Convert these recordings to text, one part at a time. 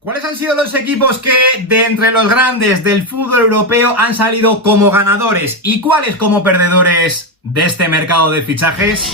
¿Cuáles han sido los equipos que, de entre los grandes del fútbol europeo, han salido como ganadores y cuáles como perdedores de este mercado de fichajes?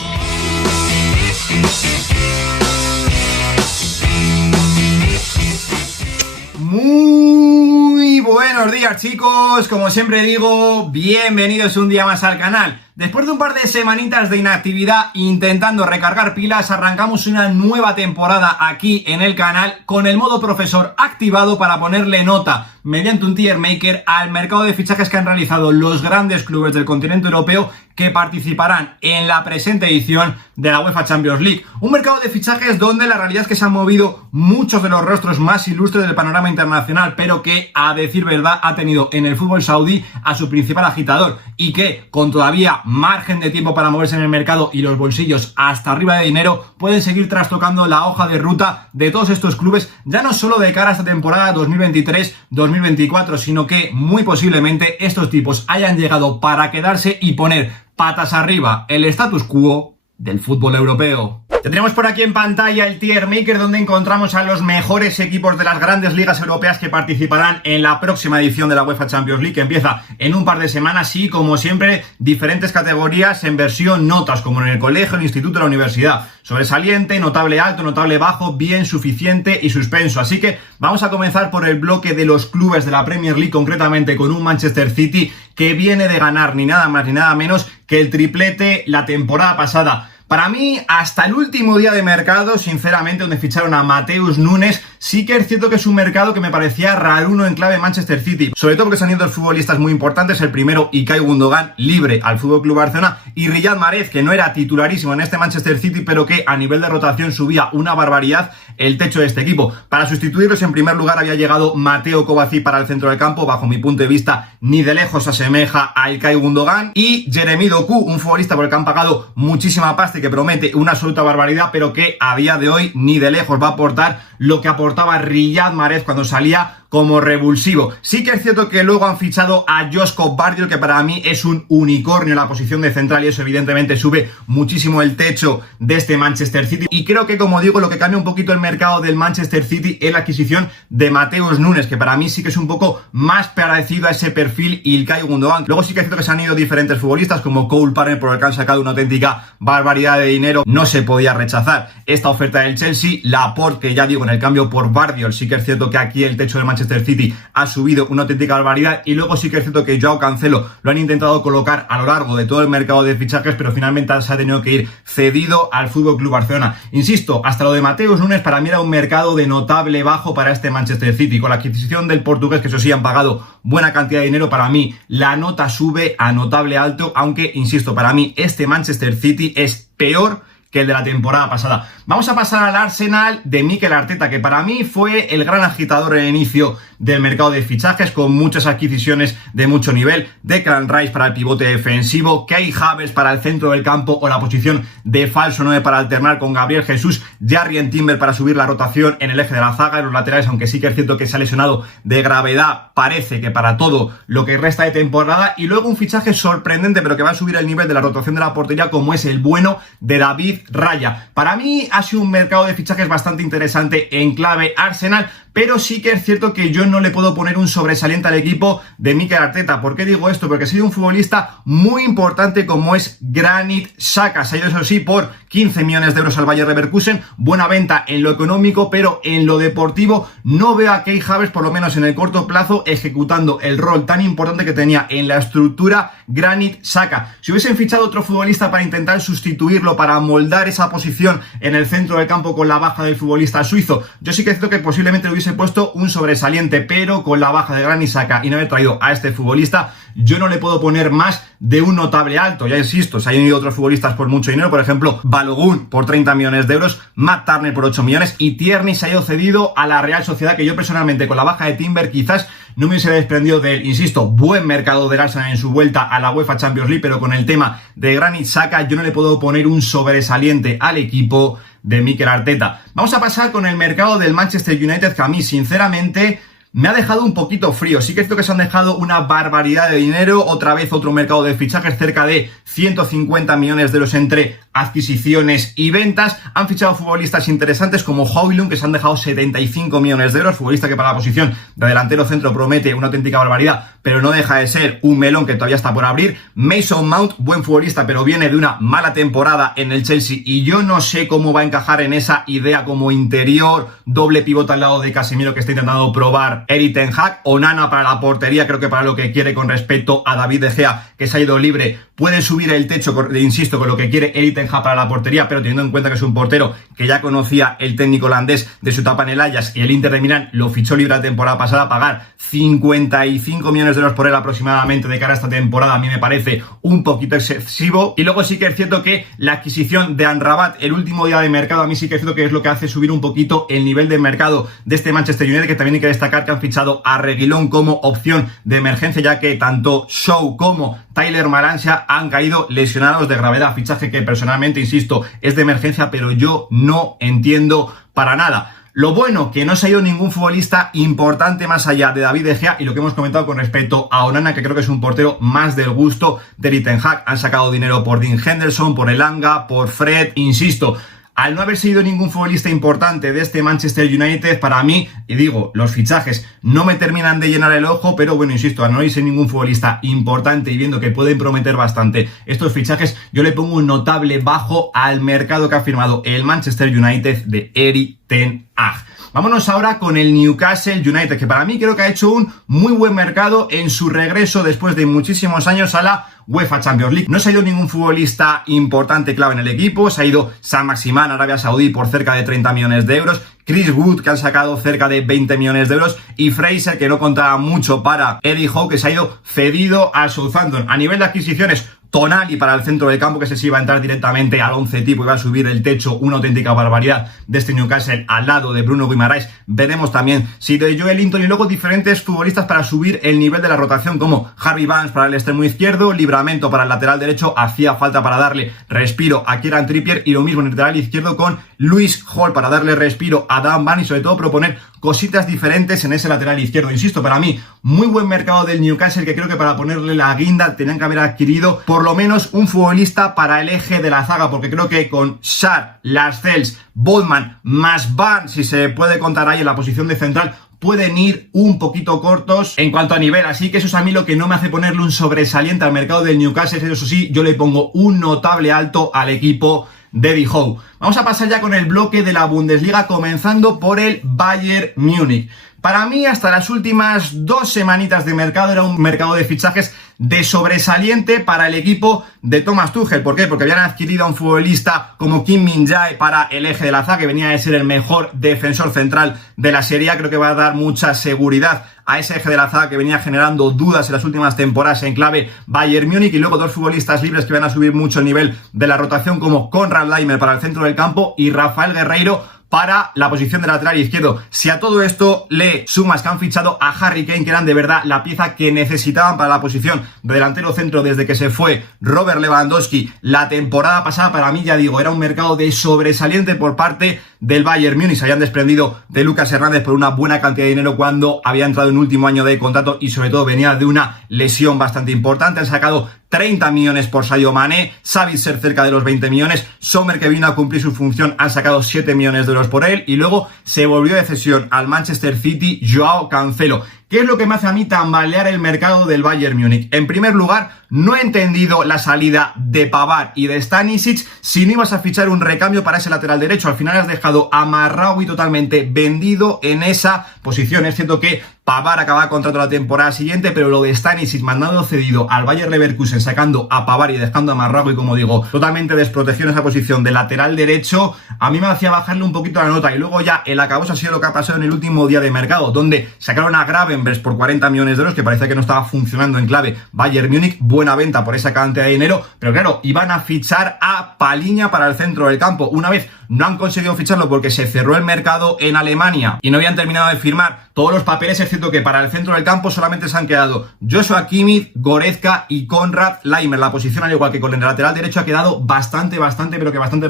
Muy buenos días, chicos, como siempre digo, bienvenidos un día más al canal. Después de un par de semanitas de inactividad intentando recargar pilas, arrancamos una nueva temporada aquí en el canal con el modo profesor activado para ponerle nota mediante un tier maker al mercado de fichajes que han realizado los grandes clubes del continente europeo que participarán en la presente edición de la UEFA Champions League. Un mercado de fichajes donde la realidad es que se han movido muchos de los rostros más ilustres del panorama internacional, pero que, a decir verdad, ha tenido en el fútbol saudí a su principal agitador y que, con todavía margen de tiempo para moverse en el mercado y los bolsillos hasta arriba de dinero, pueden seguir trastocando la hoja de ruta de todos estos clubes, ya no solo de cara a esta temporada 2023-2024, sino que muy posiblemente estos tipos hayan llegado para quedarse y poner patas arriba el status quo del fútbol europeo. Tendremos por aquí en pantalla el tier maker donde encontramos a los mejores equipos de las grandes ligas europeas que participarán en la próxima edición de la UEFA Champions League, que empieza en un par de semanas y, como siempre, diferentes categorías en versión notas, como en el colegio, el instituto, la universidad. Sobresaliente, notable alto, notable bajo, bien, suficiente y suspenso. Así que vamos a comenzar por el bloque de los clubes de la Premier League, concretamente con un Manchester City que viene de ganar ni nada más ni nada menos que el triplete la temporada pasada. Para mí, hasta el último día de mercado, sinceramente, donde ficharon a Matheus Nunes, sí que es cierto que es un mercado que me parecía raruno en clave Manchester City. Sobre todo porque se han ido dos futbolistas muy importantes. El primero, Ilkay Gundogan, libre al FC Barcelona, y Riyad Mahrez, que no era titularísimo en este Manchester City, pero que a nivel de rotación subía una barbaridad el techo de este equipo. Para sustituirlos, en primer lugar, había llegado Mateo Kovacic para el centro del campo. Bajo mi punto de vista, ni de lejos asemeja a Ilkay Gundogan. Y Jeremy Doku, un futbolista por el que han pagado muchísima pasta y que promete una absoluta barbaridad, pero que a día de hoy ni de lejos va a aportar lo que aportaba Riyad Mahrez cuando salía como revulsivo. Sí que es cierto que luego han fichado a Joško Gvardiol, que para mí es un unicornio en la posición de central, y eso evidentemente sube muchísimo el techo de este Manchester City. Y creo que, como digo, lo que cambia un poquito el mercado del Manchester City es la adquisición de Matheus Nunes, que para mí sí que es un poco más parecido a ese perfil Ilkay Gundogan. Luego sí que es cierto que se han ido diferentes futbolistas como Cole Palmer, por el que han sacado una auténtica barbaridad de dinero. No se podía rechazar esta oferta del Chelsea. Laporte, que ya digo, en el cambio por Gvardiol, sí que es cierto que aquí el techo del Manchester City ha subido una auténtica barbaridad. Y luego sí que es cierto que Joao Cancelo lo han intentado colocar a lo largo de todo el mercado de fichajes, pero finalmente se ha tenido que ir cedido al FC Barcelona. Insisto, hasta lo de Matheus Nunes para mí era un mercado de notable bajo para este Manchester City. Con la adquisición del portugués, que eso sí han pagado buena cantidad de dinero, para mí la nota sube a notable alto, aunque insisto, para mí este Manchester City es peor que el de la temporada pasada. Vamos a pasar al Arsenal de Mikel Arteta, que para mí fue el gran agitador en el inicio del mercado de fichajes, con muchas adquisiciones de mucho nivel. Declan Rice para el pivote defensivo, Kai Havertz para el centro del campo o la posición de falso 9 para alternar con Gabriel Jesús, Jurrien Timber para subir la rotación en el eje de la zaga, en los laterales, aunque sí que es cierto que se ha lesionado de gravedad, parece que para todo lo que resta de temporada. Y luego un fichaje sorprendente, pero que va a subir el nivel de la rotación de la portería, como es el bueno de David Raya. Para mí ha sido un mercado de fichajes bastante interesante en clave Arsenal, pero sí que es cierto que yo no le puedo poner un sobresaliente al equipo de Mikel Arteta. ¿Por qué digo esto? Porque ha sido un futbolista muy importante como es Granit Xhaka. Se ha ido, eso sí, por 15 millones de euros al Bayer Leverkusen. Buena venta en lo económico, pero en lo deportivo no veo a Kai Havertz, por lo menos en el corto plazo, ejecutando el rol tan importante que tenía en la estructura Granit Xhaka. Si hubiesen fichado otro futbolista para intentar sustituirlo, para moldar esa posición en el centro del campo con la baja del futbolista suizo, yo sí que es cierto que posiblemente le hubiese puesto un sobresaliente, pero con la baja de Granit Xhaka y no haber traído a este futbolista, yo no le puedo poner más de un notable alto. Ya insisto, se han ido otros futbolistas por mucho dinero, por ejemplo, Balogun por 30 millones de euros, Matt Turner por 8 millones y Tierney se ha ido cedido a la Real Sociedad, que yo personalmente con la baja de Timber quizás no me hubiese desprendido de él. Insisto, buen mercado del Arsenal en su vuelta a la UEFA Champions League, pero con el tema de Granit Xhaka yo no le puedo poner un sobresaliente al equipo de Mikel Arteta. Vamos a pasar con el mercado del Manchester United, que a mí sinceramente me ha dejado un poquito frío. Sí que es cierto que se han dejado una barbaridad de dinero, otra vez otro mercado de fichajes, cerca de 150 millones de euros entre adquisiciones y ventas. Han fichado futbolistas interesantes como Højlund, que se han dejado 75 millones de euros, futbolista que para la posición de delantero centro promete una auténtica barbaridad, pero no deja de ser un melón que todavía está por abrir. Mason Mount, buen futbolista, pero viene de una mala temporada en el Chelsea y yo no sé cómo va a encajar en esa idea como interior, doble pivote al lado de Casemiro que está intentando probar Erik ten Hag. Onana para la portería, creo que para lo que quiere con respecto a David De Gea, que se ha ido libre, puede subir el techo, insisto, con lo que quiere Erik ten Hag para la portería, pero teniendo en cuenta que es un portero que ya conocía el técnico holandés de su etapa en el Ajax y el Inter de Milán lo fichó libre la temporada pasada, a pagar 55 millones de euros por él aproximadamente de cara a esta temporada, a mí me parece un poquito excesivo. Y luego sí que es cierto que la adquisición de Amrabat el último día de mercado, a mí sí que es cierto que es lo que hace subir un poquito el nivel de mercado de este Manchester United, que también hay que destacar que han fichado a Reguilón como opción de emergencia, ya que tanto Shaw como Tyler Malacia han caído lesionados de gravedad, fichaje que personalmente, insisto, es de emergencia, pero yo no entiendo para nada. Lo bueno, que no se ha ido ningún futbolista importante más allá de David De Gea y lo que hemos comentado con respecto a Onana, que creo que es un portero más del gusto de Erik ten Hag. Han sacado dinero por Dean Henderson, por Elanga, por Fred, insisto. Al no haber sido ningún futbolista importante de este Manchester United, para mí, y digo, los fichajes no me terminan de llenar el ojo, pero bueno, insisto, al no irse ningún futbolista importante y viendo que pueden prometer bastante estos fichajes, yo le pongo un notable bajo al mercado que ha firmado el Manchester United de Erik ten Hag. Vámonos ahora con el Newcastle United, que para mí creo que ha hecho un muy buen mercado en su regreso después de muchísimos años a la UEFA Champions League. No se ha ido ningún futbolista importante clave en el equipo, se ha ido Saint-Maximin, Arabia Saudí, por cerca de 30 millones de euros, Chris Wood, que han sacado cerca de 20 millones de euros, y Fraser, que no contaba mucho para Eddie Howe, que se ha ido cedido al Southampton. A nivel de adquisiciones, Tonali para el centro del campo, que se iba a entrar directamente al 11 tipo y va a subir el techo, una auténtica barbaridad de este Newcastle al lado de Bruno Guimaraes. Veremos también si de Joelinton y luego diferentes futbolistas para subir el nivel de la rotación, como Harvey Barnes para el extremo izquierdo, Livramento para el lateral derecho, hacía falta para darle respiro a Kieran Trippier, y lo mismo en el lateral izquierdo con Lewis Hall para darle respiro a Dan Burn y sobre todo proponer cositas diferentes en ese lateral izquierdo. Insisto, para mí, muy buen mercado del Newcastle, que creo que para ponerle la guinda tenían que haber adquirido por lo menos un futbolista para el eje de la zaga, porque creo que con Sarr, Lascelles, Botman más Barnes, si se puede contar ahí en la posición de central, pueden ir un poquito cortos en cuanto a nivel, así que eso es a mí lo que no me hace ponerle un sobresaliente al mercado del Newcastle. Eso sí, yo le pongo un notable alto al equipo de Eddie Howe. Vamos a pasar ya con el bloque de la Bundesliga, comenzando por el Bayern Múnich. Para mí, hasta las últimas 2 semanitas de mercado, era un mercado de fichajes de sobresaliente para el equipo de Thomas Tuchel. ¿Por qué? Porque habían adquirido a un futbolista como Kim Min-jae para el eje de la zaga, que venía de ser el mejor defensor central de la Serie A. Creo que va a dar mucha seguridad a ese eje de la zaga que venía generando dudas en las últimas temporadas en clave Bayern Múnich. Y luego 2 futbolistas libres que van a subir mucho el nivel de la rotación, como Konrad Laimer para el centro del campo y Rafael Guerreiro para la posición de lateral izquierdo. Si a todo esto le sumas que han fichado a Harry Kane, que eran de verdad la pieza que necesitaban para la posición de delantero centro desde que se fue Robert Lewandowski la temporada pasada, para mí, ya digo, era un mercado de sobresaliente por parte del Bayern Múnich. Se habían desprendido de Lucas Hernández por una buena cantidad de dinero cuando había entrado en último año de contrato y sobre todo venía de una lesión bastante importante. Han sacado 30 millones por Sadio Mané, Sabitzer cerca de los 20 millones, Sommer, que vino a cumplir su función, han sacado 7 millones de euros por él, y luego se volvió de cesión al Manchester City Joao Cancelo. ¿Qué es lo que me hace a mí tambalear el mercado del Bayern Múnich? En primer lugar, no he entendido la salida de Pavard y de Stanisic si no ibas a fichar un recambio para ese lateral derecho. Al final has dejado a Marraoui totalmente vendido en esa posición. Es cierto que Pavard acaba contrato la temporada siguiente, pero lo de Stanisic mandado cedido al Bayer Leverkusen, sacando a Pavard y dejando a Marraoui, como digo, totalmente desprotegido en esa posición de lateral derecho, a mí me hacía bajarle un poquito la nota. Y luego ya el acabose ha sido lo que ha pasado en el último día de mercado, donde sacaron a Gravenberch por 40 millones de euros, que parece que no estaba funcionando en clave Bayern Múnich. Buena venta por esa cantidad de dinero, pero claro, iban a fichar a Paliña para el centro del campo. Una vez no han conseguido ficharlo porque se cerró el mercado en Alemania y no habían terminado de firmar todos los papeles, es cierto que para el centro del campo solamente se han quedado Joshua Kimmich, Goretzka y Konrad Laimer. La posición, al igual que con el lateral derecho, ha quedado bastante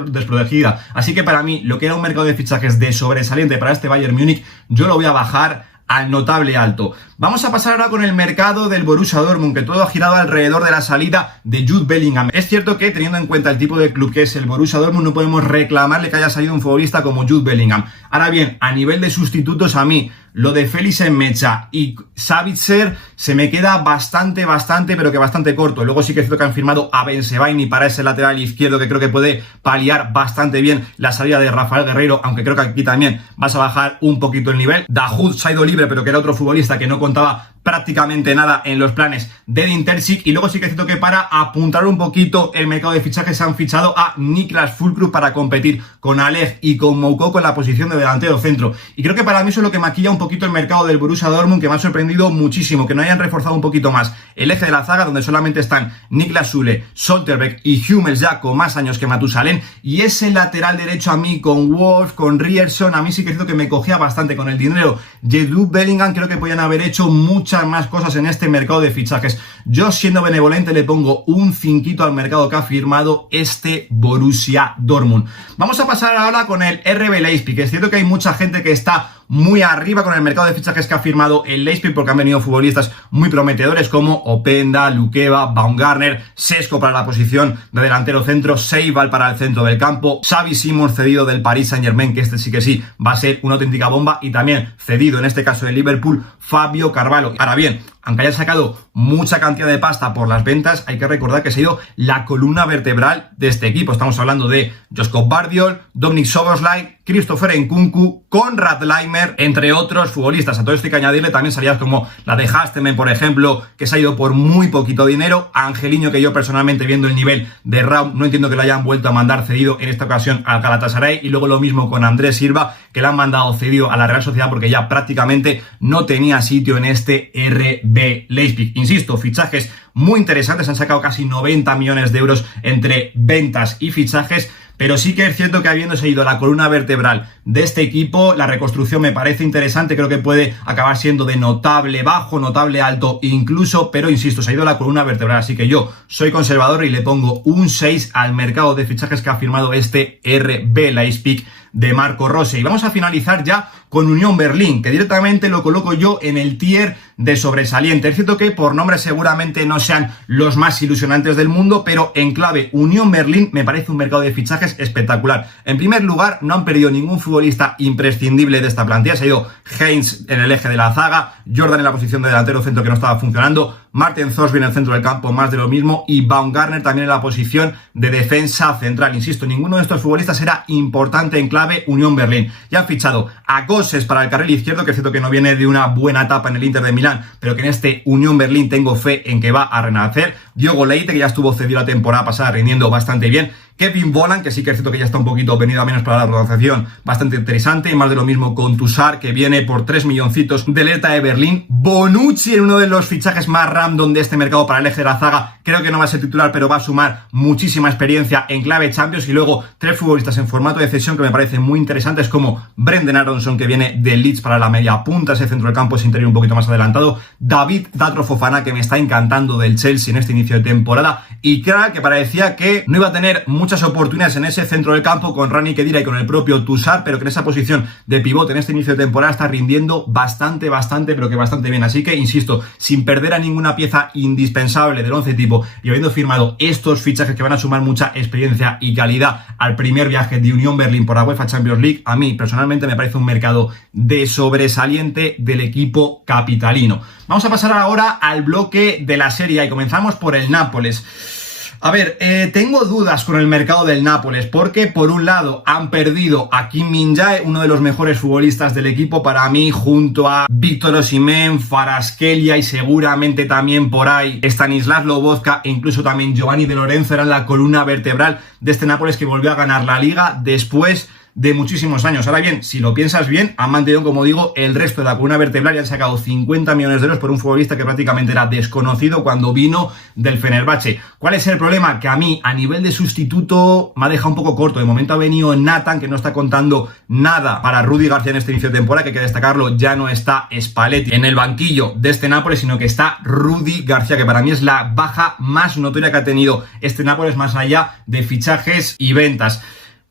desprotegida. Así que para mí, lo que era un mercado de fichajes de sobresaliente para este Bayern Múnich, yo lo voy a bajar al notable alto. Vamos a pasar ahora con el mercado del Borussia Dortmund, que todo ha girado alrededor de la salida de Jude Bellingham. Es cierto que, teniendo en cuenta el tipo de club que es el Borussia Dortmund, no podemos reclamarle que haya salido un futbolista como Jude Bellingham. Ahora bien, a nivel de sustitutos, a mí lo de Félix Enmecha y Sabitzer se me queda bastante, pero que bastante corto. Luego sí que es cierto que han firmado a Ben Sebaini para ese lateral izquierdo, que creo que puede paliar bastante bien la salida de Rafael Guerreiro, aunque creo que aquí también vas a bajar un poquito el nivel. Dahoud se ha ido libre, pero que era otro futbolista que no contaba prácticamente nada en los planes de Edin Terzic. Y luego sí que es cierto que para apuntar un poquito el mercado de fichajes se han fichado a Niklas Füllkrug para competir con Aleg y con Moukoko en la posición de delantero centro. Y creo que para mí eso es lo que maquilla un poquito el mercado del Borussia Dortmund, que me ha sorprendido muchísimo, que no hayan reforzado un poquito más el eje de la zaga, donde solamente están Niklas Süle, Schlotterbeck y Hummels, ya con más años que Matusalén. Y ese lateral derecho a mí con Wolf, con Ryerson, a mí sí que es cierto que me cogía bastante con el dinero de Jude Bellingham. Creo que podían haber hecho muchas más cosas en este mercado de fichajes. Yo, siendo benevolente, le pongo un 5 al mercado que ha firmado este Borussia Dortmund. Vamos a pasar ahora con el RB Leipzig, que es cierto que hay mucha gente que está muy arriba con el mercado de fichajes que ha firmado el Leipzig, porque han venido futbolistas muy prometedores como Openda, Lukeba, Baumgartner, Sesko para la posición de delantero centro, Seival para el centro del campo, Xavi Simons cedido del Paris Saint-Germain, que este sí que sí va a ser una auténtica bomba, y también cedido en este caso de Liverpool, Fabio Carvalho. Ahora bien, aunque hayan sacado mucha cantidad de pasta por las ventas, hay que recordar que ha sido la columna vertebral de este equipo. Estamos hablando de Josko Gvardiol, Dominik Szoboszlai, Christopher Nkunku, Konrad Laimer, entre otros futbolistas. A todo esto hay que añadirle también salidas como la de Hastemen, por ejemplo, que se ha ido por muy poquito dinero. Angelino, que yo personalmente, viendo el nivel de Raúl, no entiendo que lo hayan vuelto a mandar cedido en esta ocasión al Galatasaray. Y luego lo mismo con Andrés Silva, que le han mandado cedido a la Real Sociedad porque ya prácticamente no tenía sitio en este RB Leipzig. Insisto, fichajes muy interesantes, han sacado casi 90 millones de euros entre ventas y fichajes, pero sí que es cierto que, habiendo seguido la columna vertebral de este equipo, la reconstrucción me parece interesante. Creo que puede acabar siendo de notable bajo, notable alto incluso, pero insisto, se ha ido la columna vertebral, así que yo soy conservador y le pongo un 6 al mercado de fichajes que ha firmado este RB Leipzig de Marco Rose. Y vamos a finalizar ya con Unión Berlín, que directamente lo coloco yo en el tier de sobresaliente. Es cierto que por nombre seguramente no sean los más ilusionantes del mundo, pero en clave Unión Berlín me parece un mercado de fichajes espectacular. En primer lugar, no han perdido ningún futbolista imprescindible de esta plantilla. Se ha ido Heinz en el eje de la zaga, Jordan en la posición de delantero centro que no estaba funcionando, Martin Thorsby en el centro del campo, más de lo mismo, y Baumgartner también en la posición de defensa central. Insisto, ninguno de estos futbolistas era importante en clave Unión Berlín. Ya han fichado a Gosses para el carril izquierdo, que es cierto que no viene de una buena etapa en el Inter de Milán, pero que en este Unión Berlín tengo fe en que va a renacer. Diogo Leite, que ya estuvo cedido la temporada pasada rindiendo bastante bien. Kevin Volland, que sí que es cierto que ya está un poquito venido a menos para la rotación, bastante interesante. Y más de lo mismo con Toussaint, que viene por 3 milloncitos del ETA de Berlín. Bonucci, en uno de los fichajes más random de este mercado para el eje de la zaga. Creo que no va a ser titular, pero va a sumar muchísima experiencia en clave Champions. Y luego 3 futbolistas en formato de cesión que me parecen muy interesantes, como Brendan Aronson, que viene del Leeds para la media punta, ese centro del campo, ese interior un poquito más adelantado. David Datro Fofana, que me está encantando del Chelsea en este inicio de temporada. Y Kral, que parecía que no iba a tener muchas oportunidades en ese centro del campo con Rani Khedira y con el propio Toussaint, pero que en esa posición de pivote en este inicio de temporada está rindiendo bastante, pero que bastante bien. Así que, insisto, sin perder a ninguna pieza indispensable del 11 tipo y habiendo firmado estos fichajes que van a sumar mucha experiencia y calidad al primer viaje de Unión Berlín por la UEFA Champions League, a mí personalmente me parece un mercado de sobresaliente del equipo capitalino. Vamos a pasar ahora al bloque de la Serie A y comenzamos por el Nápoles. A ver, tengo dudas con el mercado del Nápoles porque, por un lado, han perdido a Kim Min-jae, uno de los mejores futbolistas del equipo para mí, junto a Víctor Osimhen, Kvaratskhelia y seguramente también por ahí Stanislas Lobotka e incluso también Giovanni De Lorenzo eran la columna vertebral de este Nápoles, que volvió a ganar la Liga después de muchísimos años. Ahora bien, si lo piensas bien, han mantenido, como digo, el resto de la columna vertebral y han sacado 50 millones de euros por un futbolista que prácticamente era desconocido cuando vino del Fenerbahce. ¿Cuál es el problema? Que a mí, a nivel de sustituto, me ha dejado un poco corto. De momento ha venido Nathan, que no está contando nada para Rudy García en este inicio de temporada, que hay que destacarlo, ya no está Spalletti en el banquillo de este Nápoles, sino que está Rudy García, que para mí es la baja más notoria que ha tenido este Nápoles, más allá de fichajes y ventas.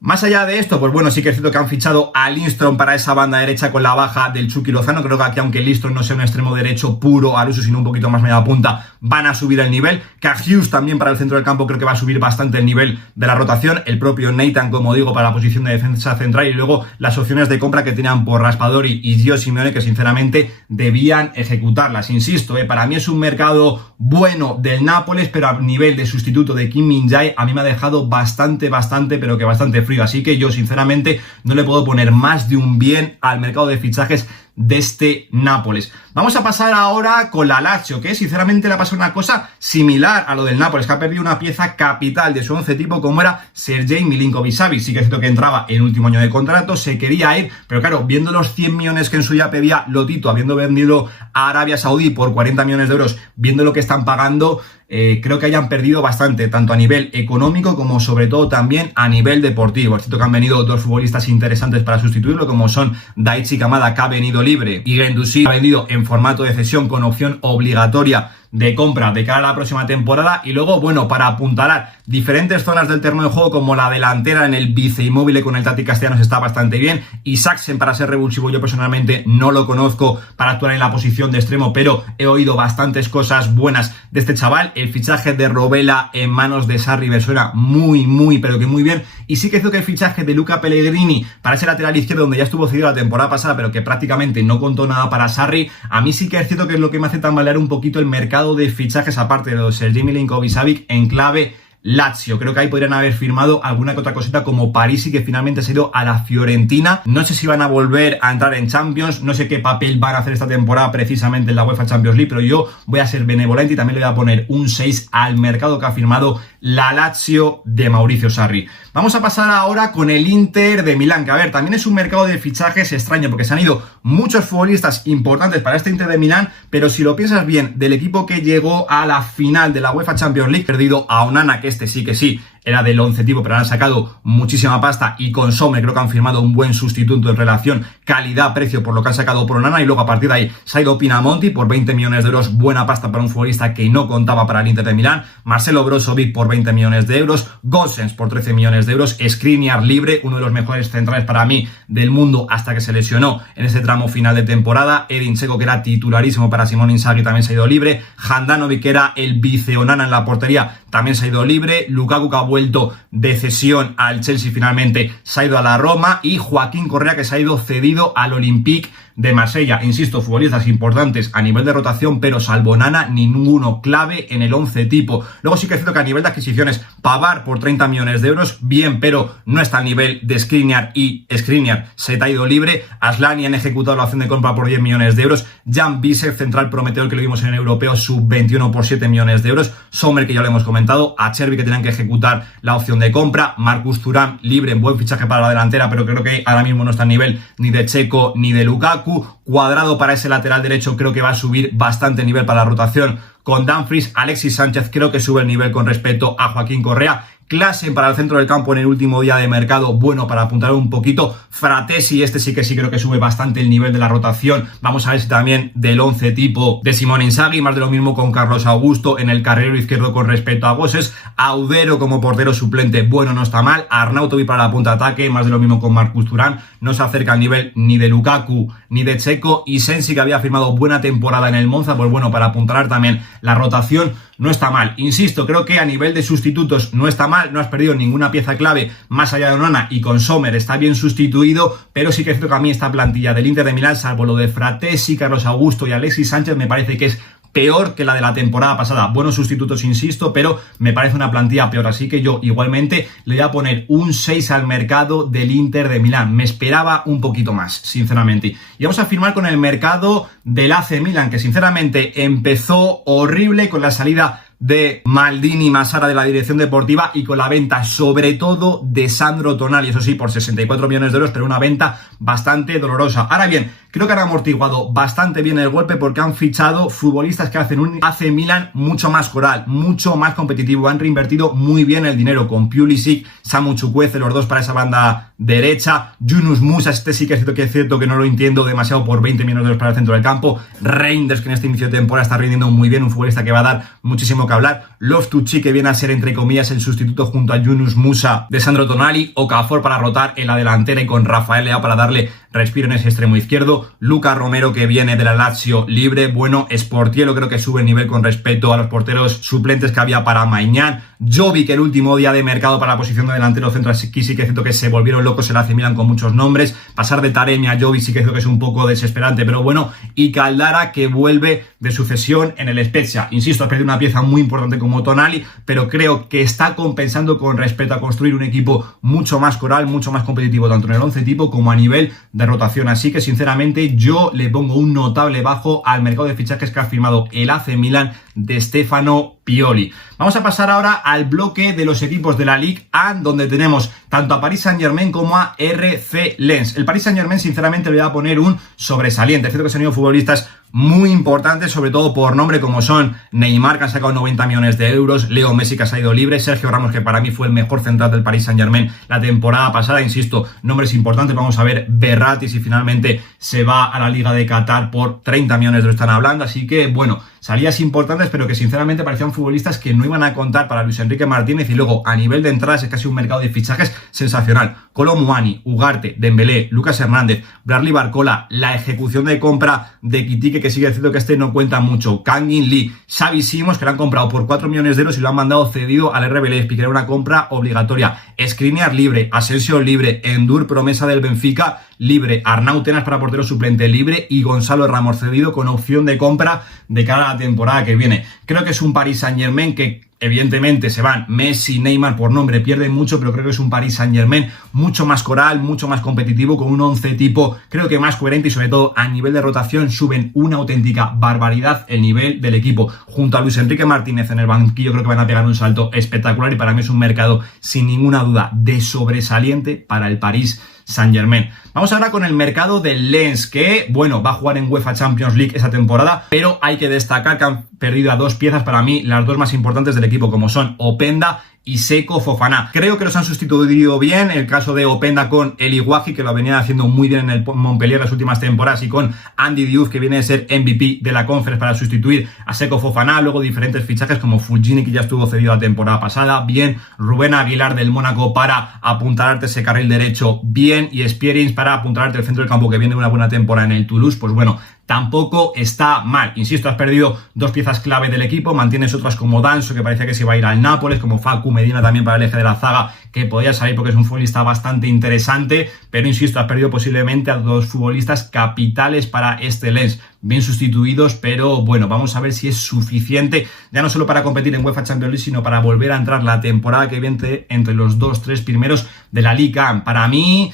Más allá de esto, pues bueno, sí que es cierto que han fichado a Lindström para esa banda derecha con la baja del Chucky Lozano. Creo que aquí, aunque Lindström no sea un extremo derecho puro al uso, sino un poquito más media punta, van a subir el nivel. Que Hughes también para el centro del campo creo que va a subir bastante el nivel de la rotación. El propio Nathan, como digo, para la posición de defensa central. Y luego las opciones de compra que tenían por Raspadori y Gio Simeone, que sinceramente debían ejecutarlas. Insisto, para mí es un mercado bueno del Nápoles, pero a nivel de sustituto de Kim Min-jae a mí me ha dejado bastante, pero que bastante frío. Así que yo sinceramente no le puedo poner más de un bien al mercado de fichajes de este Nápoles. Vamos a pasar ahora con la Lazio, que sinceramente le ha pasado una cosa similar a lo del Nápoles, que ha perdido una pieza capital de su 11 tipo como era Sergej Milinkovic-Savic. Sí que es cierto que entraba en último año de contrato, se quería ir, pero claro, viendo los 100 millones que en su día pedía Lotito, habiendo vendido a Arabia Saudí por 40 millones de euros, viendo lo que están pagando, creo que hayan perdido bastante, tanto a nivel económico como sobre todo también a nivel deportivo. Es cierto que han venido dos futbolistas interesantes para sustituirlo, como son Daichi Kamada, que ha venido libre, y Guendouzi, ha vendido en formato de cesión con opción obligatoria de compra de cara a la próxima temporada. Y luego, bueno, para apuntalar diferentes zonas del terreno de juego, como la delantera en el Vice Immobile con el Tati Castellanos está bastante bien, y Saxen para ser revulsivo yo personalmente no lo conozco para actuar en la posición de extremo, pero he oído bastantes cosas buenas de este chaval. El fichaje de Robela en manos de Sarri me suena muy, pero que muy bien. Y sí que es cierto que el fichaje de Luca Pellegrini para ese lateral izquierdo, donde ya estuvo cedido la temporada pasada, pero que prácticamente no contó nada para Sarri, a mí sí que es cierto que es lo que me hace tambalear un poquito el mercado de fichajes, aparte de los Sergej Milinkovic-Savic, en clave Lazio. Creo que ahí podrían haber firmado alguna que otra cosita, como Parisi, que finalmente se ha ido a la Fiorentina. No sé si van a volver a entrar en Champions, no sé qué papel van a hacer esta temporada precisamente en la UEFA Champions League, pero yo voy a ser benevolente y también le voy a poner un 6 al mercado que ha firmado la Lazio de Mauricio Sarri. Vamos a pasar ahora con el Inter de Milán, que a ver, también es un mercado de fichajes extraño, porque se han ido muchos futbolistas importantes para este Inter de Milán, pero si lo piensas bien, del equipo que llegó a la final de la UEFA Champions League, perdido a Onana, que este sí que sí era del 11 tipo, pero han sacado muchísima pasta, y con Sommer creo que han firmado un buen sustituto en relación calidad-precio por lo que han sacado por Onana. Y luego a partir de ahí se ha ido Pinamonti por 20 millones de euros, buena pasta para un futbolista que no contaba para el Inter de Milán. Marcelo Brozovic por 20 millones de euros, Gosens por 13 millones de euros, Skriniar libre, uno de los mejores centrales para mí del mundo hasta que se lesionó en ese tramo final de temporada. Edin Dzeko, que era titularísimo para Simone Inzaghi, también se ha ido libre. Handanovic, que era el vice Onana en la portería, también se ha ido libre. Lukaku, que ha vuelto de cesión al Chelsea, finalmente se ha ido a la Roma. Y Joaquín Correa, que se ha ido cedido al Olympique de Marsella. Insisto, futbolistas importantes a nivel de rotación, pero salvo Onana, ninguno clave en el 11 tipo. Luego sí que es cierto que a nivel de adquisiciones, Pavard por 30 millones de euros, bien, pero no está al nivel de Skriniar, y Skriniar se te ha ido libre. Aslani han ejecutado la opción de compra por 10 millones de euros. Jan Bisek, central prometedor, que lo vimos en el europeo sub-21 por 7 millones de euros. Sommer, que ya lo hemos comentado. Acerbi, que tenían que ejecutar la opción de compra. Marcus Thuram, libre, en buen fichaje para la delantera, pero creo que ahora mismo no está al nivel ni de Dzeko ni de Lukaku. Cuadrado para ese lateral derecho, creo que va a subir bastante nivel para la rotación con Dumfries. Alexis Sánchez creo que sube el nivel con respecto a Joaquín Correa. Klaassen para el centro del campo en el último día de mercado, bueno, para apuntar un poquito. Fratesi, este sí que creo que sube bastante el nivel de la rotación. Vamos a ver si también del 11 tipo de Simone Inzaghi. Más de lo mismo con Carlos Augusto en el carrilero izquierdo con respecto a Gosens. Audero como portero suplente, bueno, no está mal. Arnautovic para la punta de ataque, más de lo mismo con Marcus Thuram. No se acerca al nivel ni de Lukaku ni de Dzeko. Y Sensi, que había firmado buena temporada en el Monza, pues bueno, para apuntalar también la rotación, no está mal. Insisto, creo que a nivel de sustitutos no está mal, no has perdido ninguna pieza clave más allá de Onana, y con Sommer está bien sustituido, pero sí que es cierto que a mí esta plantilla del Inter de Milán, salvo lo de Fratesi, Carlos Augusto y Alexis Sánchez, me parece que es peor que la de la temporada pasada. Buenos sustitutos, insisto, pero me parece una plantilla peor. Así que yo igualmente le voy a poner un 6 al mercado del Inter de Milán. Me esperaba un poquito más, sinceramente. Y vamos a firmar con el mercado del AC Milan, que sinceramente empezó horrible con la salida de Maldini Masara de la dirección deportiva y con la venta sobre todo de Sandro Tonali, eso sí, por 64 millones de euros, pero una venta bastante dolorosa. Ahora bien, creo que han amortiguado bastante bien el golpe, porque han fichado futbolistas que hacen un AC Milan mucho más coral, mucho más competitivo. Han reinvertido muy bien el dinero con Pulisic, Samu Chukwueze, los dos para esa banda derecha. Yunus Musa, este sí que es cierto que no lo entiendo demasiado, por 20 millones de euros para el centro del campo. Reinders, que en este inicio de temporada está rindiendo muy bien, un futbolista que va a dar muchísimo que hablar. Loftus-Cheek, que viene a ser entre comillas el sustituto junto a Yunus Musa de Sandro Tonali, Okafor para rotar en la delantera y con Rafael Leao para darle respiro en ese extremo izquierdo, Lucas Romero, que viene de la Lazio libre, bueno, Sportiello creo que sube el nivel con respecto a los porteros suplentes que había para Maignan, Jovic, el último día de mercado para la posición de delantero centro, aquí sí que siento que se volvieron locos el AC Milan con muchos nombres, pasar de Taremi a Jovic sí que creo que es un poco desesperante, pero bueno, y Caldara, que vuelve de su cesión en el Spezia, insisto, ha perdido una pieza muy importante como Tonali, pero creo que está compensando con respecto a construir un equipo mucho más coral, mucho más competitivo, tanto en el 11 tipo como a nivel de rotación, así que sinceramente yo le pongo un notable bajo al mercado de fichajes que ha firmado el AC Milan de Stefano Pioli. Vamos a pasar ahora al bloque de los equipos de la Ligue 1, donde tenemos tanto a Paris Saint-Germain como a RC Lens. El Paris Saint-Germain sinceramente le voy a poner un sobresaliente, es cierto que se han ido futbolistas muy importantes, sobre todo por nombre, como son Neymar, que han sacado 90 millones de euros, Leo Messi, que ha salido libre, Sergio Ramos, que para mí fue el mejor central del Paris Saint-Germain la temporada pasada, insisto, nombres importantes, vamos a ver Verratti si finalmente se va a la Liga de Qatar por 30 millones de euros están hablando, así que bueno, salidas importantes, pero que sinceramente parecían futbolistas que no iban a contar para Luis Enrique Martínez, y luego a nivel de entradas es casi un mercado de fichajes sensacional. Kolo Muani, Ugarte, Dembélé, Lucas Hernández, Bradley Barcola, la ejecución de compra de Ekitike, que sigue diciendo que este no cuenta mucho, Kangin Lee, Xavi Simons, que lo han comprado por 4 millones de euros y lo han mandado cedido al RB Leipzig, que era una compra obligatoria, Skriniar libre, Asensio libre, Endur, promesa del Benfica, libre, Arnau Tenas para portero suplente libre y Gonzalo Ramos cedido con opción de compra de cara a la temporada que viene. Creo que es un Paris Saint-Germain que evidentemente se van Messi, Neymar por nombre, pierden mucho, pero creo que es un Paris Saint-Germain mucho más coral, mucho más competitivo, con un 11 tipo creo que más coherente y sobre todo a nivel de rotación suben una auténtica barbaridad el nivel del equipo. Junto a Luis Enrique Martínez en el banquillo creo que van a pegar un salto espectacular y para mí es un mercado sin ninguna duda de sobresaliente para el Paris Saint-Germain. Vamos ahora con el mercado del Lens, que bueno, va a jugar en UEFA Champions League esa temporada, pero hay que destacar que han perdido a dos piezas para mí, las dos más importantes del equipo, como son Openda y Seko Fofana. Creo que los han sustituido bien, el caso de Openda con El Iguaji, que lo venía haciendo muy bien en el Montpellier las últimas temporadas, y con Andy Diouf, que viene a ser MVP de la Conference para sustituir a Seko Fofana. Luego diferentes fichajes como Fulgini, que ya estuvo cedido la temporada pasada, bien, Rubén Aguilar del Mónaco para apuntalarte ese carril derecho, bien, y Spierings para apuntalarte el centro del campo, que viene de una buena temporada en el Toulouse, pues bueno, tampoco está mal. Insisto, has perdido dos piezas clave del equipo, mantienes otras como Danso, que parecía que se iba a ir al Nápoles, como Facu Medina también para el eje de la zaga, que podía salir porque es un futbolista bastante interesante, pero insisto, has perdido posiblemente a dos futbolistas capitales para este Lens, bien sustituidos, pero bueno, vamos a ver si es suficiente, ya no solo para competir en UEFA Champions League, sino para volver a entrar la temporada que viene entre los 2-3 primeros de la Ligue 1. Para mí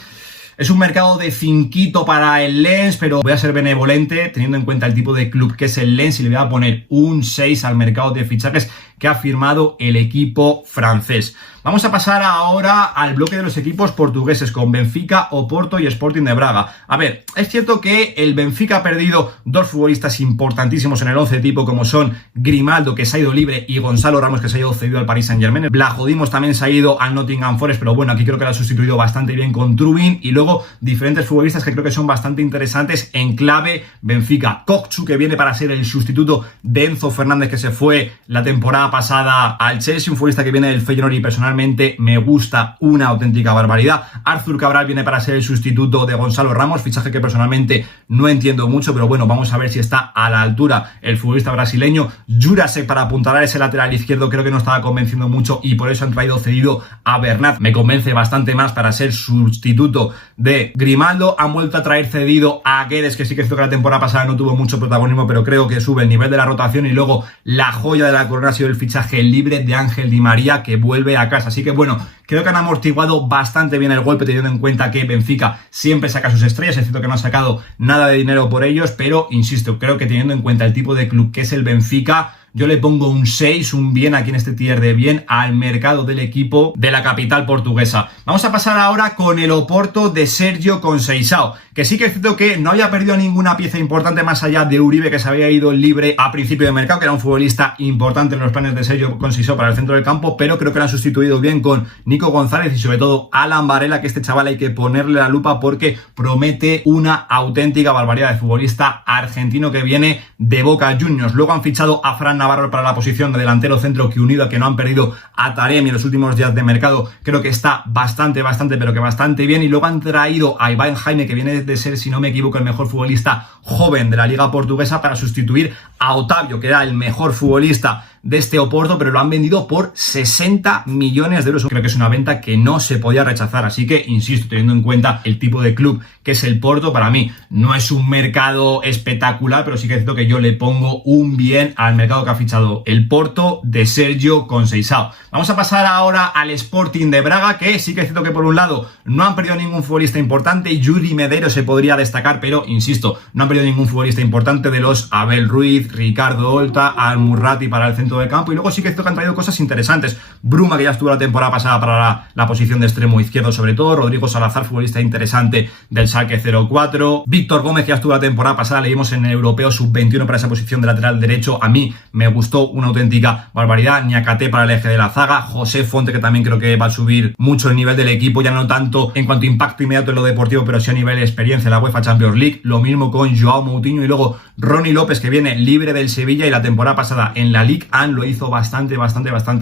es un mercado de finquito para el Lens, pero voy a ser benevolente teniendo en cuenta el tipo de club que es el Lens y le voy a poner un 6 al mercado de fichajes que ha firmado el equipo francés. Vamos a pasar ahora al bloque de los equipos portugueses con Benfica, Oporto y Sporting de Braga. A ver, es cierto que el Benfica ha perdido dos futbolistas importantísimos en el 11 tipo, como son Grimaldo, que se ha ido libre, y Gonzalo Ramos, que se ha ido cedido al Paris Saint-Germain. Blahodimos también se ha ido al Nottingham Forest, pero bueno, aquí creo que lo ha sustituido bastante bien con Trubin, y luego diferentes futbolistas que creo que son bastante interesantes en clave Benfica. Kokchu, que viene para ser el sustituto de Enzo Fernández, que se fue la temporada pasada al Chelsea, un futbolista que viene del Feyenoord y personalmente me gusta una auténtica barbaridad. Arthur Cabral viene para ser el sustituto de Gonzalo Ramos, fichaje que personalmente no entiendo mucho, pero bueno, vamos a ver si está a la altura el futbolista brasileño. Jurasek para apuntalar ese lateral izquierdo creo que no estaba convenciendo mucho y por eso han traído cedido a Bernat. Me convence bastante más para ser sustituto de Grimaldo. Han vuelto a traer cedido a Guedes, que sí que es cierto que la temporada pasada no tuvo mucho protagonismo, pero creo que sube el nivel de la rotación. Y luego la joya de la corona ha sido el fichaje libre de Ángel Di María, que vuelve a casa. Así que bueno, creo que han amortiguado bastante bien el golpe, teniendo en cuenta que Benfica siempre saca sus estrellas. Es cierto que no ha sacado nada de dinero por ellos, pero insisto, creo que teniendo en cuenta el tipo de club que es el Benfica, yo le pongo un 6, un bien aquí en este tier de bien al mercado del equipo de la capital portuguesa. Vamos a pasar ahora con el Oporto de Sergio Conceição, que sí que es cierto que no había perdido ninguna pieza importante más allá de Uribe, que se había ido libre a principio de mercado, que era un futbolista importante en los planes de Sergio Conceição para el centro del campo, pero creo que lo han sustituido bien con Nico González y sobre todo Alan Varela, que este chaval hay que ponerle la lupa porque promete una auténtica barbaridad de futbolista argentino que viene de Boca Juniors. Luego han fichado a Fran Navarro para la posición de delantero centro, que unido a que no han perdido a Taremi en los últimos días de mercado, creo que está bastante, pero que bastante bien. Y luego han traído a Iván Jaime, que viene de ser, si no me equivoco, el mejor futbolista joven de la Liga Portuguesa, para sustituir a Otavio, que era el mejor futbolista de este Oporto, pero lo han vendido por 60 millones de euros. Creo que es una venta que no se podía rechazar, así que, insisto, teniendo en cuenta el tipo de club que es el Porto, para mí no es un mercado espectacular, pero sí que es cierto que yo le pongo un bien al mercado que ha fichado el Porto de Sergio Conceição. Vamos a pasar ahora al Sporting de Braga, que sí que es cierto que por un lado no han perdido ningún futbolista importante. Yuri Medeiros se podría destacar, pero insisto, no han perdido ningún futbolista importante de los Abel Ruiz, Ricardo Horta, Al-Murrati para el centro del campo. Y luego sí que es cierto que han traído cosas interesantes. Bruma, que ya estuvo la temporada pasada para la posición de extremo izquierdo sobre todo. Rodrigo Salazar, futbolista interesante del Schalke 04. Víctor Gómez, que ya estuvo la temporada pasada, le vimos en el Europeo Sub-21 para esa posición de lateral derecho. A mí me gustó una auténtica barbaridad. Niakate para el eje de la zaga. José Fonte, que también creo que va a subir mucho el nivel del equipo, ya no tanto en cuanto a impacto inmediato en lo deportivo, pero sí a nivel de experiencia en la UEFA Champions League. Lo mismo con Joao Moutinho. Y luego Ronny López, que viene libre del Sevilla, y la temporada pasada en la Ligue 1 lo hizo bastante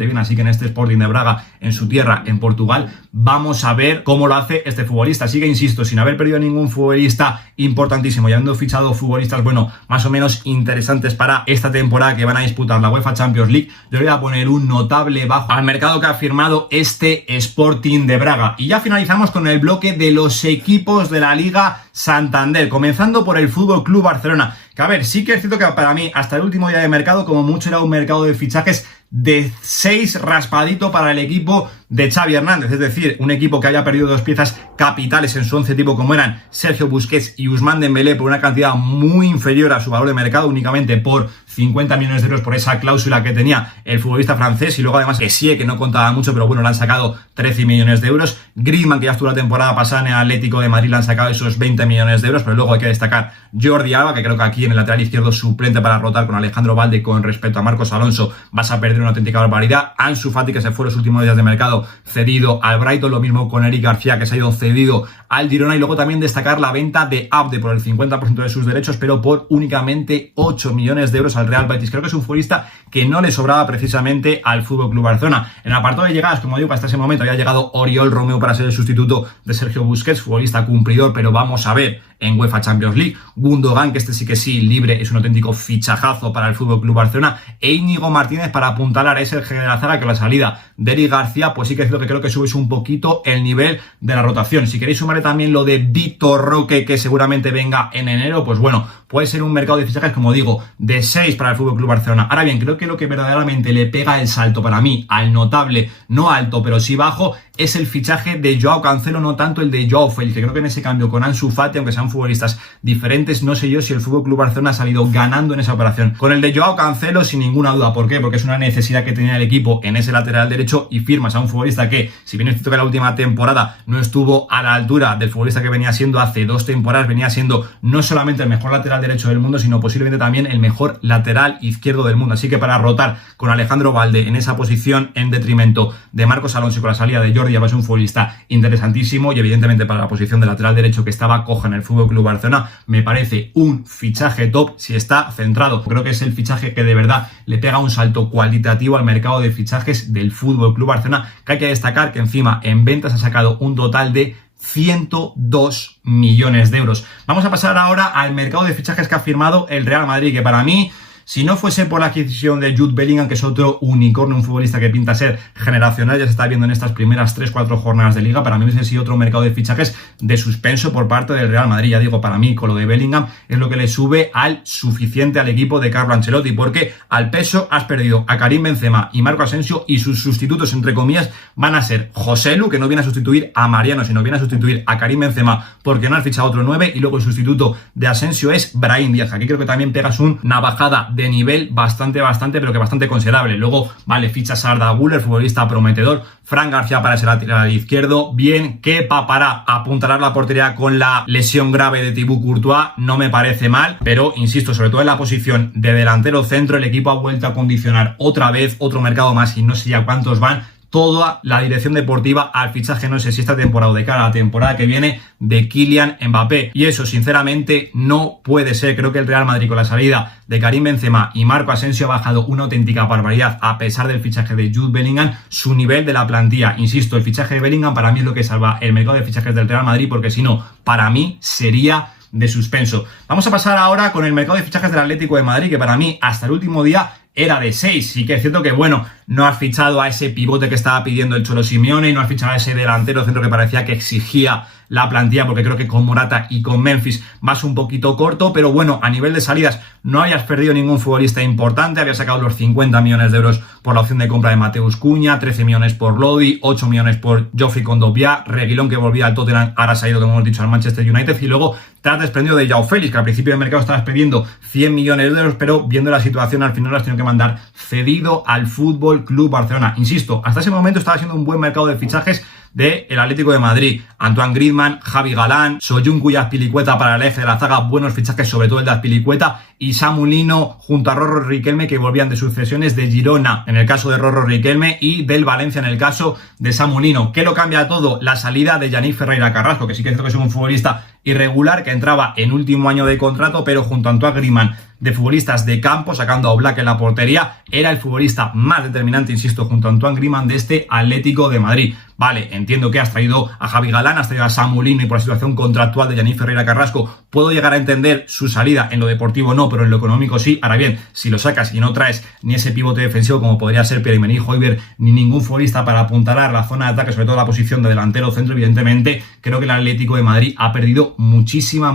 bien. Así que en este Sporting de Braga, en su tierra, en Portugal, vamos a ver cómo lo hace este futbolista. Así que insisto, sin haber perdido ningún futbolista importantísimo y habiendo fichado futbolistas, bueno, más o menos interesantes para esta temporada que van a disputar la UEFA Champions League, yo le voy a poner un notable bajo al mercado que ha firmado este Sporting de Braga. Y ya finalizamos con el bloque de los equipos de la Liga Santander, comenzando por el Fútbol Club Barcelona, que a ver, sí que es cierto que para mí hasta el último día de mercado como mucho era un mercado de fichajes de 6 raspadito para el equipo de Xavi Hernández, es decir, un equipo que haya perdido dos piezas capitales en su 11 tipo como eran Sergio Busquets y Ousmane Dembélé por una cantidad muy inferior a su valor de mercado, únicamente por 50 millones de euros por esa cláusula que tenía el futbolista francés, y luego además que sí, que no contaba mucho, pero bueno, le han sacado 13 millones de euros. Griezmann, que ya estuvo la temporada pasada en el Atlético de Madrid, le han sacado esos 20 millones de euros, pero luego hay que destacar Jordi Alba, que creo que aquí en el lateral izquierdo suplente para rotar con Alejandro Balde con respecto a Marcos Alonso vas a perder una auténtica barbaridad. Ansu Fati, que se fue los últimos días de mercado cedido al Brighton, lo mismo con Eric García, que se ha ido cedido al Girona, y luego también destacar la venta de Abde por el 50% de sus derechos, pero por únicamente 8 millones de euros al Real Betis. Creo que es un futbolista que no le sobraba precisamente al FC Barcelona. En el apartado de llegadas, como digo, hasta ese momento había llegado Oriol Romeu para ser el sustituto de Sergio Busquets, futbolista cumplidor, pero vamos a ver en UEFA Champions League. Gundogan, que este sí que sí, libre, es un auténtico fichajazo para el FC Barcelona. E Íñigo Martínez para apuntalar a ese eje de la zaga, que con la salida de Eric García, pues sí que es lo que creo que subes un poquito el nivel de la rotación. Si queréis sumarle también lo de Vitor Roque, que seguramente venga en enero, pues bueno, puede ser un mercado de fichajes, como digo, de 6 para el FC Barcelona. Ahora bien, creo que lo que verdaderamente le pega el salto para mí al notable, no alto, pero sí bajo, es el fichaje de Joao Cancelo, no tanto el de Joao Félix, que creo que en ese cambio con Ansu Fati, aunque sean futbolistas diferentes, no sé yo si el FC Barcelona ha salido ganando en esa operación. Con el de Joao Cancelo, sin ninguna duda. ¿Por qué? Porque es una necesidad que tenía el equipo en ese lateral derecho, y firmas a un futbolista que, si bien es cierto que la última temporada no estuvo a la altura del futbolista que venía siendo hace 2 temporadas, venía siendo no solamente el mejor lateral derecho del mundo, sino posiblemente también el mejor lateral izquierdo del mundo. Así que para rotar con Alejandro Balde en esa posición en detrimento de Marcos Alonso y con la salida de Jordi Alba, es un futbolista interesantísimo, y evidentemente para la posición de lateral derecho que estaba coja en el FC Barcelona, me parece un fichaje top si está centrado. Creo que es el fichaje que de verdad le pega un salto cualitativo al mercado de fichajes del FC Barcelona, que hay que destacar que encima en ventas ha sacado un total de 102 millones de euros. Vamos a pasar ahora al mercado de fichajes que ha firmado el Real Madrid, que para mí, si no fuese por la adquisición de Jude Bellingham, que es otro unicornio, un futbolista que pinta ser generacional, ya se está viendo en estas primeras 3-4 jornadas de liga, para mí hubiese sido otro mercado de fichajes de suspenso por parte del Real Madrid. Ya digo, para mí, con lo de Bellingham, es lo que le sube al suficiente al equipo de Carlo Ancelotti, porque al peso has perdido a Karim Benzema y Marco Asensio, y sus sustitutos, entre comillas, van a ser Joselu, que no viene a sustituir a Mariano, sino viene a sustituir a Karim Benzema, porque no has fichado otro 9, y luego el sustituto de Asensio es Brahim Díaz. Aquí creo que también pegas una bajada de nivel bastante, pero que bastante considerable. Luego, vale, fichas a Arda Güler, futbolista prometedor. Fran García para ese lateral izquierdo. Bien, Kepa para apuntalar la portería con la lesión grave de Thibaut Courtois, no me parece mal, pero insisto, sobre todo en la posición de delantero centro, el equipo ha vuelto a condicionar otra vez otro mercado más, y no sé ya cuántos van. toda la dirección deportiva al fichaje, no sé si esta temporada o de cara a la temporada que viene, de Kylian Mbappé. Y eso, sinceramente, no puede ser. Creo que el Real Madrid, con la salida de Karim Benzema y Marco Asensio, ha bajado una auténtica barbaridad a pesar del fichaje de Jude Bellingham, su nivel de la plantilla. Insisto, el fichaje de Bellingham para mí es lo que salva el mercado de fichajes del Real Madrid, porque si no, para mí sería de suspenso. Vamos a pasar ahora con el mercado de fichajes del Atlético de Madrid, que para mí hasta el último día era de 6. Sí que es cierto que, bueno, no has fichado a ese pivote que estaba pidiendo el Cholo Simeone y no has fichado a ese delantero centro que parecía que exigía la plantilla, porque creo que con Morata y con Memphis vas un poquito corto, pero bueno, a nivel de salidas no hayas perdido ningún futbolista importante. Habías sacado los 50 millones de euros por la opción de compra de Mateus Cunha, 13 millones por Lodi, 8 millones por Geoffrey Kondogbia, Reguilón, que volvía al Tottenham, ahora se ha ido, como hemos dicho, al Manchester United, y luego te has desprendido de Joao Félix, que al principio del mercado estabas pidiendo 100 millones de euros, pero viendo la situación al final lo has tenido que mandar cedido al Fútbol Club Barcelona. Insisto, hasta ese momento estaba siendo un buen mercado de fichajes del Atlético de Madrid. Antoine Griezmann, Javi Galán, Soyuncu y Azpilicueta para el eje de la zaga, buenos fichajes, sobre todo el de Azpilicueta, y Samu Lino junto a Rorro Riquelme, que volvían de sucesiones de Girona en el caso de Rorro Riquelme y del Valencia en el caso de Samu Lino. ¿Qué lo cambia todo? La salida de Yannick Ferreira Carrasco, que sí que es cierto que es un futbolista irregular, que entraba en último año de contrato, pero junto a Antoine Griezmann, de futbolistas de campo, sacando a Oblak en la portería, era el futbolista más determinante, insisto, junto a Antoine Griezmann, de este Atlético de Madrid. Vale, entiendo que has traído a Javi Galán, has traído a Samu Lino, y por la situación contractual de Yannick Ferreira Carrasco puedo llegar a entender su salida. En lo deportivo no, pero en lo económico sí. Ahora bien, si lo sacas y no traes ni ese pivote defensivo como podría ser Pierre-Emerick Højbjerg, ni ningún futbolista para apuntalar la zona de ataque, sobre todo la posición de delantero centro, evidentemente creo que el Atlético de Madrid ha perdido muchísima,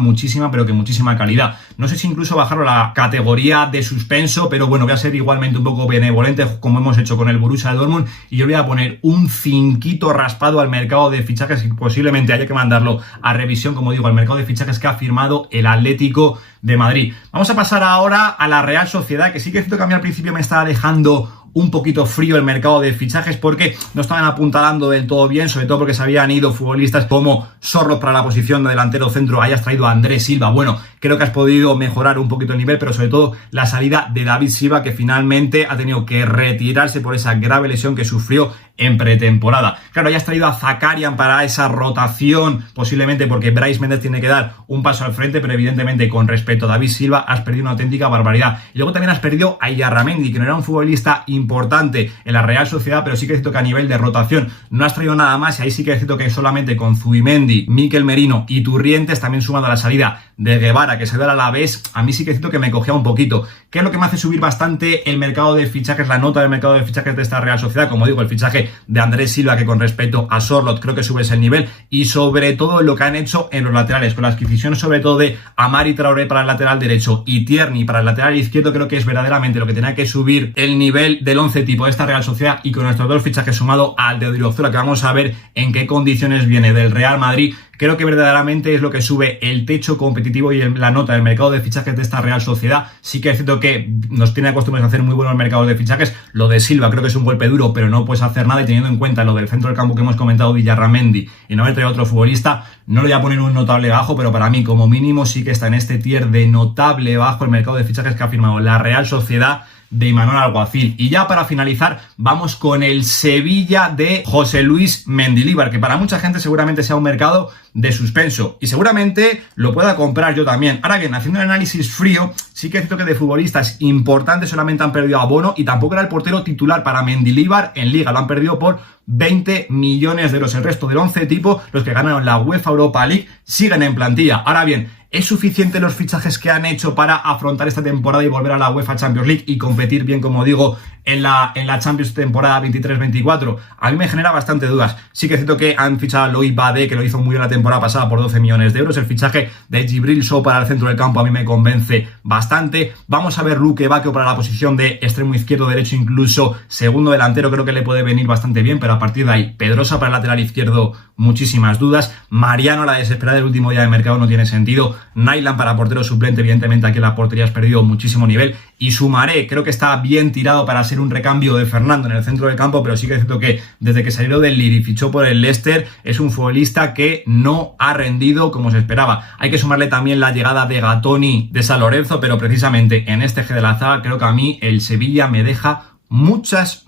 pero que muchísima calidad. No sé si incluso bajarlo a la categoría de suspenso, pero bueno, voy a ser igualmente un poco benevolente, como hemos hecho con el Borussia Dortmund, y yo voy a poner un cinquito raspado al mercado de fichajes, y posiblemente haya que mandarlo a revisión, como digo, al mercado de fichajes que ha firmado el Atlético de Madrid. Vamos a pasar ahora a la Real Sociedad, que sí que es cierto que a mí al principio me estaba dejando un poquito frío el mercado de fichajes, porque no estaban apuntalando del todo bien, sobre todo porque se habían ido futbolistas como Sorloth para la posición de delantero centro, hayas traído a Andrés Silva. Bueno, creo que has podido mejorar un poquito el nivel, pero sobre todo la salida de David Silva, que finalmente ha tenido que retirarse por esa grave lesión que sufrió en pretemporada. Claro, hayas traído a Zakarian para esa rotación, posiblemente porque Brais Méndez tiene que dar un paso al frente, pero evidentemente con respecto a David Silva has perdido una auténtica barbaridad. Y luego también has perdido a Illarramendi, que no era un futbolista importante en la Real Sociedad, pero sí que es cierto que a nivel de rotación no has traído nada más, y ahí sí que es cierto que solamente con Zubimendi, Mikel Merino y Turrientes, también sumando a la salida de Guevara, que se dio al Alavés, a mí sí que es cierto que me cogía un poquito. ¿Qué es lo que me hace subir bastante el mercado de fichajes, la nota del mercado de fichajes de esta Real Sociedad? Como digo, el fichaje de Andrés Silva, que con respecto a Sorloth creo que subes el nivel, y sobre todo lo que han hecho en los laterales, con la adquisición sobre todo de Amari Traoré para el lateral derecho y Tierney para el lateral izquierdo, creo que es verdaderamente lo que tenía que subir el nivel del 11 tipo de esta Real Sociedad, y con nuestros dos fichajes sumado al de Odriozola, que vamos a ver en qué condiciones viene del Real Madrid, creo que verdaderamente es lo que sube el techo competitivo y la nota del mercado de fichajes de esta Real Sociedad. Sí que es cierto que nos tiene acostumbrados a hacer muy buenos mercados de fichajes. Lo de Silva creo que es un golpe duro, pero no puedes hacer nada, y teniendo en cuenta lo del centro del campo que hemos comentado de Illarramendi y no haber traído otro futbolista, no le voy a poner un notable bajo, pero para mí como mínimo sí que está en este tier de notable bajo el mercado de fichajes que ha firmado la Real Sociedad de Imanol Alguacil. Y ya para finalizar vamos con el Sevilla de José Luis Mendilibar, que para mucha gente seguramente sea un mercado de suspenso, y seguramente lo pueda comprar yo también. Ahora bien, haciendo un análisis frío, sí que es cierto que de futbolistas importantes solamente han perdido a Bono, y tampoco era el portero titular para Mendilibar en Liga, lo han perdido por 20 millones de euros. El resto del 11 tipo, los que ganaron la UEFA Europa League, siguen en plantilla. Ahora bien, ¿es suficiente los fichajes que han hecho para afrontar esta temporada y volver a la UEFA Champions League y competir bien, como digo, en la Champions temporada 23-24? A mí me genera bastante dudas. Sí que es cierto que han fichado a Loïc Badé, que lo hizo muy bien la temporada pasada, por 12 millones de euros. El fichaje de Djibril Sow para el centro del campo a mí me convence bastante. Vamos a ver Luque Bacchio para la posición de extremo izquierdo, derecho, incluso segundo delantero, creo que le puede venir bastante bien, pero a partir de ahí, Pedrosa para el lateral izquierdo, muchísimas dudas. Mariano, la desesperada del último día de mercado, no tiene sentido. Nyland para portero suplente, evidentemente aquí en la portería has perdido muchísimo nivel. Y Soumaré creo que está bien tirado para ser un recambio de Fernando en el centro del campo, pero sí que es cierto que desde que salió del Lille y fichó por el Leicester es un futbolista que no ha rendido como se esperaba. Hay que sumarle también la llegada de Gatoni de San Lorenzo, pero precisamente en este eje de la zaga creo que a mí el Sevilla me deja muchas,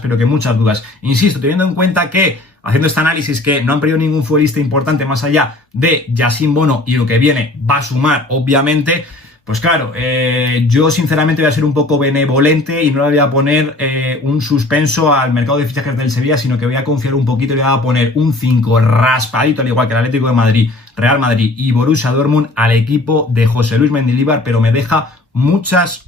pero que muchas dudas. Insisto, teniendo en cuenta que, haciendo este análisis, que no han perdido ningún futbolista importante más allá de Yassine Bonu y lo que viene va a sumar, obviamente. Pues claro, yo sinceramente voy a ser un poco benevolente y no le voy a poner un suspenso al mercado de fichajes del Sevilla, sino que voy a confiar un poquito y le voy a poner un 5 raspadito, al igual que el Atlético de Madrid, Real Madrid y Borussia Dortmund, al equipo de José Luis Mendilibar, pero me deja muchas,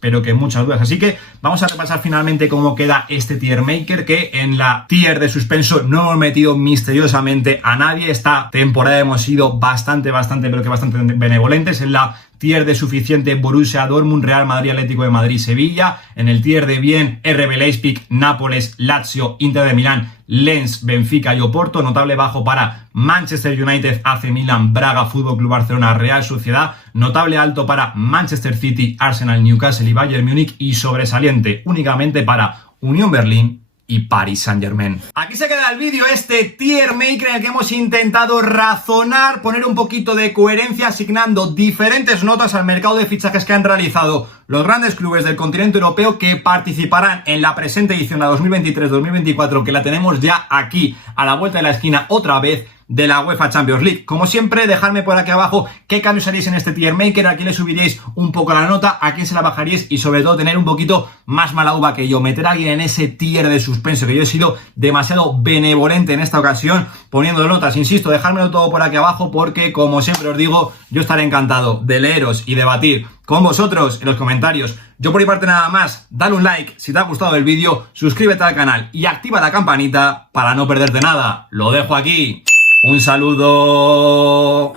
pero que muchas dudas. Así que vamos a repasar finalmente cómo queda este tier maker, que en la tier de suspenso no hemos metido misteriosamente a nadie. Esta temporada hemos sido bastante, pero que bastante benevolentes. En la tier de suficiente, Borussia Dortmund, Real Madrid, Atlético de Madrid, Sevilla. En el tier de bien, RB Leipzig, Nápoles, Lazio, Inter de Milán, Lens, Benfica y Oporto. Notable bajo para Manchester United, AC Milan, Braga, Fútbol Club Barcelona, Real Sociedad. Notable alto para Manchester City, Arsenal, Newcastle y Bayern Múnich. Y sobresaliente únicamente para Unión Berlín y Paris Saint-Germain. Aquí se queda el vídeo, este tier maker en el que hemos intentado razonar, poner un poquito de coherencia, asignando diferentes notas al mercado de fichajes que han realizado los grandes clubes del continente europeo que participarán en la presente edición, la 2023-2024, que la tenemos ya aquí a la vuelta de la esquina otra vez, de la UEFA Champions League. Como siempre, dejadme por aquí abajo qué cambios haríais en este tier maker, a quién le subiríais un poco la nota, a quién se la bajaríais y sobre todo tener un poquito más mala uva que yo, meter a alguien en ese tier de suspenso, que yo he sido demasiado benevolente en esta ocasión poniendo notas. Insisto, dejármelo todo por aquí abajo porque, como siempre os digo, yo estaré encantado de leeros y debatir con vosotros en los comentarios. Yo por mi parte nada más, dale un like si te ha gustado el vídeo, suscríbete al canal y activa la campanita para no perderte nada. Lo dejo aquí. Un saludo.